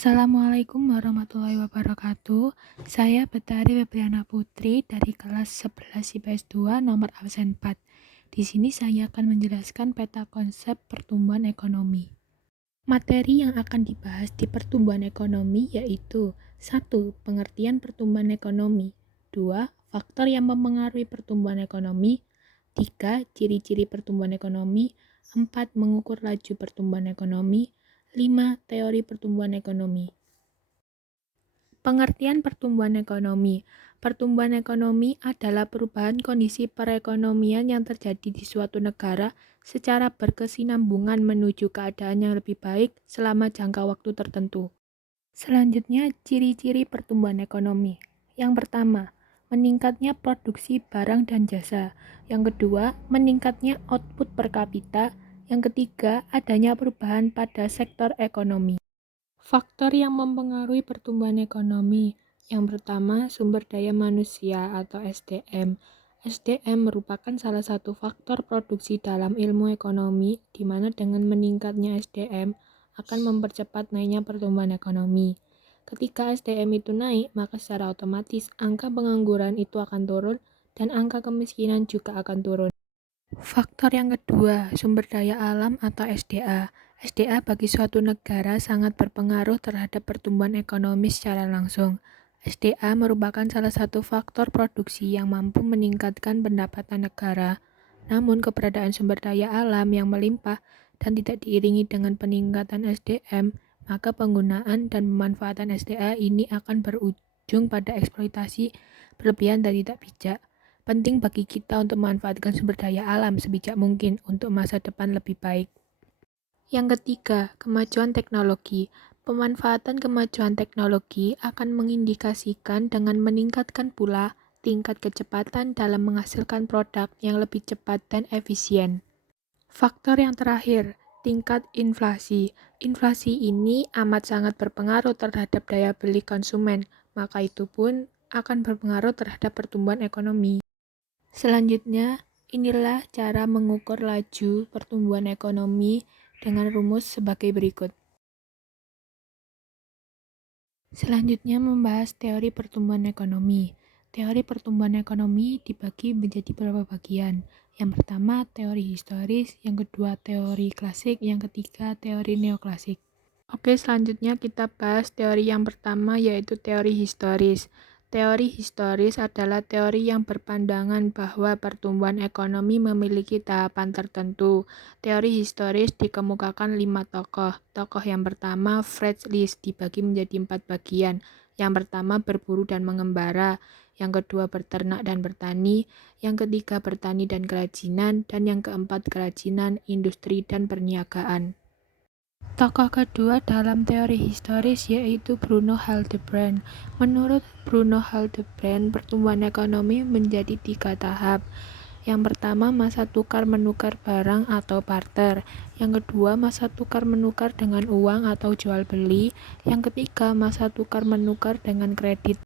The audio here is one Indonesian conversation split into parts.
Assalamualaikum warahmatullahi wabarakatuh. Saya Betari Febriana Putri dari kelas 11 IPS 2 nomor absen 4. Di sini saya akan menjelaskan peta konsep pertumbuhan ekonomi. Materi yang akan dibahas di pertumbuhan ekonomi yaitu 1. Pengertian pertumbuhan ekonomi. 2. Faktor yang mempengaruhi pertumbuhan ekonomi. 3. Ciri-ciri pertumbuhan ekonomi. 4. Mengukur laju pertumbuhan ekonomi. 5. Teori pertumbuhan ekonomi. Pengertian pertumbuhan ekonomi. Pertumbuhan ekonomi adalah perubahan kondisi perekonomian yang terjadi di suatu negara secara berkesinambungan menuju keadaan yang lebih baik selama jangka waktu tertentu. Selanjutnya, ciri-ciri pertumbuhan ekonomi. Yang pertama, meningkatnya produksi barang dan jasa. Yang kedua, meningkatnya output per kapita. Yang ketiga, adanya perubahan pada sektor ekonomi. Faktor yang mempengaruhi pertumbuhan ekonomi. Yang pertama, sumber daya manusia atau SDM. SDM merupakan salah satu faktor produksi dalam ilmu ekonomi, di mana dengan meningkatnya SDM akan mempercepat naiknya pertumbuhan ekonomi. Ketika SDM itu naik, maka secara otomatis angka pengangguran itu akan turun dan angka kemiskinan juga akan turun. Faktor yang kedua, sumber daya alam atau SDA. SDA bagi suatu negara sangat berpengaruh terhadap pertumbuhan ekonomi secara langsung. SDA merupakan salah satu faktor produksi yang mampu meningkatkan pendapatan negara. Namun keberadaan sumber daya alam yang melimpah dan tidak diiringi dengan peningkatan SDM, maka penggunaan dan pemanfaatan SDA ini akan berujung pada eksploitasi berlebihan dan tidak bijak. Penting bagi kita untuk memanfaatkan sumber daya alam sebijak mungkin untuk masa depan lebih baik. Yang ketiga, kemajuan teknologi. Pemanfaatan kemajuan teknologi akan mengindikasikan dengan meningkatkan pula tingkat kecepatan dalam menghasilkan produk yang lebih cepat dan efisien. Faktor yang terakhir, tingkat inflasi. Inflasi ini amat sangat berpengaruh terhadap daya beli konsumen, maka itu pun akan berpengaruh terhadap pertumbuhan ekonomi. Selanjutnya, inilah cara mengukur laju pertumbuhan ekonomi dengan rumus sebagai berikut. Selanjutnya membahas teori pertumbuhan ekonomi. Teori pertumbuhan ekonomi dibagi menjadi beberapa bagian. Yang pertama, teori historis, yang kedua, teori klasik, yang ketiga, teori neoklasik. Oke, selanjutnya kita bahas teori yang pertama yaitu teori historis. Teori historis adalah teori yang berpandangan bahwa pertumbuhan ekonomi memiliki tahapan tertentu. Teori historis dikemukakan 5 tokoh. Tokoh yang pertama, Fritz List, dibagi menjadi 4 bagian. Yang pertama, berburu dan mengembara. Yang kedua, berternak dan bertani. Yang ketiga, bertani dan kerajinan. Dan yang keempat, kerajinan, industri, dan perniagaan. Tokoh kedua dalam teori historis yaitu Bruno Hildebrand. Menurut Bruno Hildebrand, pertumbuhan ekonomi menjadi 3 tahap. Yang pertama, masa tukar-menukar barang atau barter. Yang kedua, masa tukar-menukar dengan uang atau jual beli. Yang ketiga, masa tukar-menukar dengan kredit.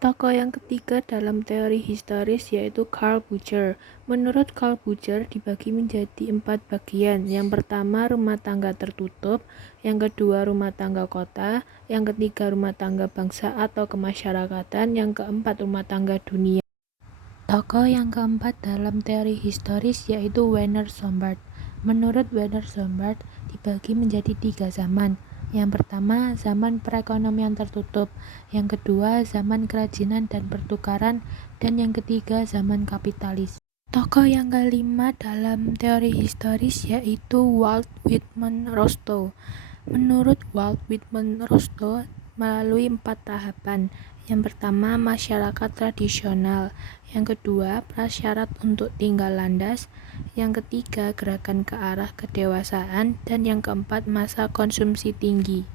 Tokoh yang ketiga dalam teori historis yaitu Karl Bucher. Menurut Karl Bucher dibagi menjadi 4 bagian. Yang pertama rumah tangga tertutup, yang kedua rumah tangga kota, yang ketiga rumah tangga bangsa atau kemasyarakatan, yang keempat rumah tangga dunia. Tokoh yang keempat dalam teori historis yaitu Werner Sombart. Menurut Werner Sombart dibagi menjadi 3 zaman. Yang pertama, zaman perekonomian tertutup. Yang kedua, zaman kerajinan dan pertukaran. Dan yang ketiga, zaman kapitalis. Tokoh yang kelima dalam teori historis yaitu Walt Whitman Rostow. Menurut Walt Whitman Rostow, melalui 4 tahapan. Yang pertama, masyarakat tradisional. Yang kedua, prasyarat untuk tinggal landas. Yang ketiga, gerakan ke arah kedewasaan. Dan yang keempat, masa konsumsi tinggi.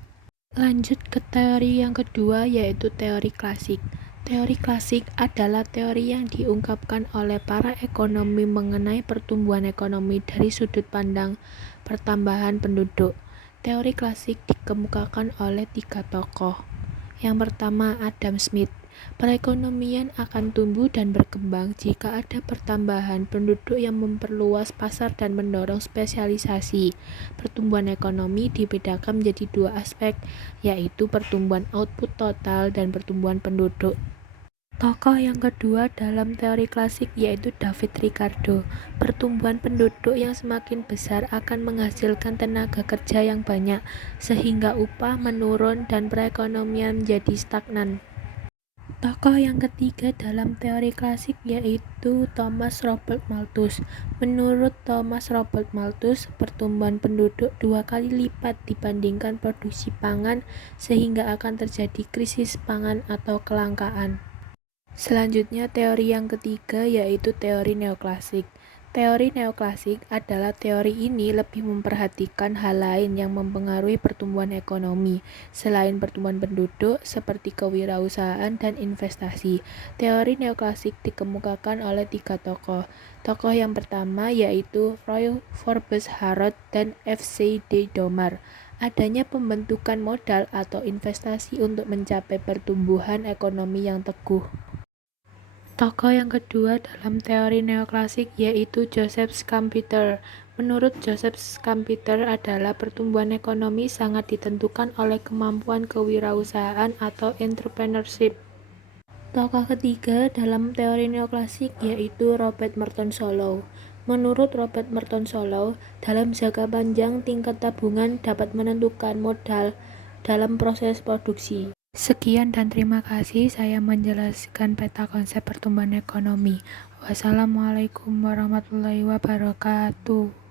Lanjut ke teori yang kedua yaitu teori klasik. Teori klasik adalah teori yang diungkapkan oleh para ekonomi mengenai pertumbuhan ekonomi dari sudut pandang pertambahan penduduk. Teori klasik dikemukakan oleh 3 tokoh. Yang pertama, Adam Smith. Perekonomian akan tumbuh dan berkembang jika ada pertambahan penduduk yang memperluas pasar dan mendorong spesialisasi. Pertumbuhan ekonomi dibedakan menjadi dua aspek, yaitu pertumbuhan output total dan pertumbuhan penduduk. Tokoh yang kedua dalam teori klasik yaitu David Ricardo. Pertumbuhan penduduk yang semakin besar akan menghasilkan tenaga kerja yang banyak, sehingga upah menurun dan perekonomian menjadi stagnan. Tokoh yang ketiga dalam teori klasik yaitu Thomas Robert Malthus. Menurut Thomas Robert Malthus, pertumbuhan penduduk 2 kali lipat dibandingkan produksi pangan, sehingga akan terjadi krisis pangan atau kelangkaan. Selanjutnya teori yang ketiga yaitu teori neoklasik. Teori neoklasik adalah teori ini lebih memperhatikan hal lain yang mempengaruhi pertumbuhan ekonomi selain pertumbuhan penduduk seperti kewirausahaan dan investasi. Teori neoklasik dikemukakan oleh 3 tokoh. Tokoh yang pertama yaitu Roy Forbes Harrod dan F.C.D. Domar. Adanya pembentukan modal atau investasi untuk mencapai pertumbuhan ekonomi yang teguh. Tokoh yang kedua dalam teori neoklasik yaitu Joseph Schumpeter. Menurut Joseph Schumpeter adalah pertumbuhan ekonomi sangat ditentukan oleh kemampuan kewirausahaan atau entrepreneurship. Tokoh ketiga dalam teori neoklasik yaitu Robert Merton Solow. Menurut Robert Merton Solow, dalam jangka panjang tingkat tabungan dapat menentukan modal dalam proses produksi. Sekian dan terima kasih saya menjelaskan peta konsep pertumbuhan ekonomi. Wassalamualaikum warahmatullahi wabarakatuh.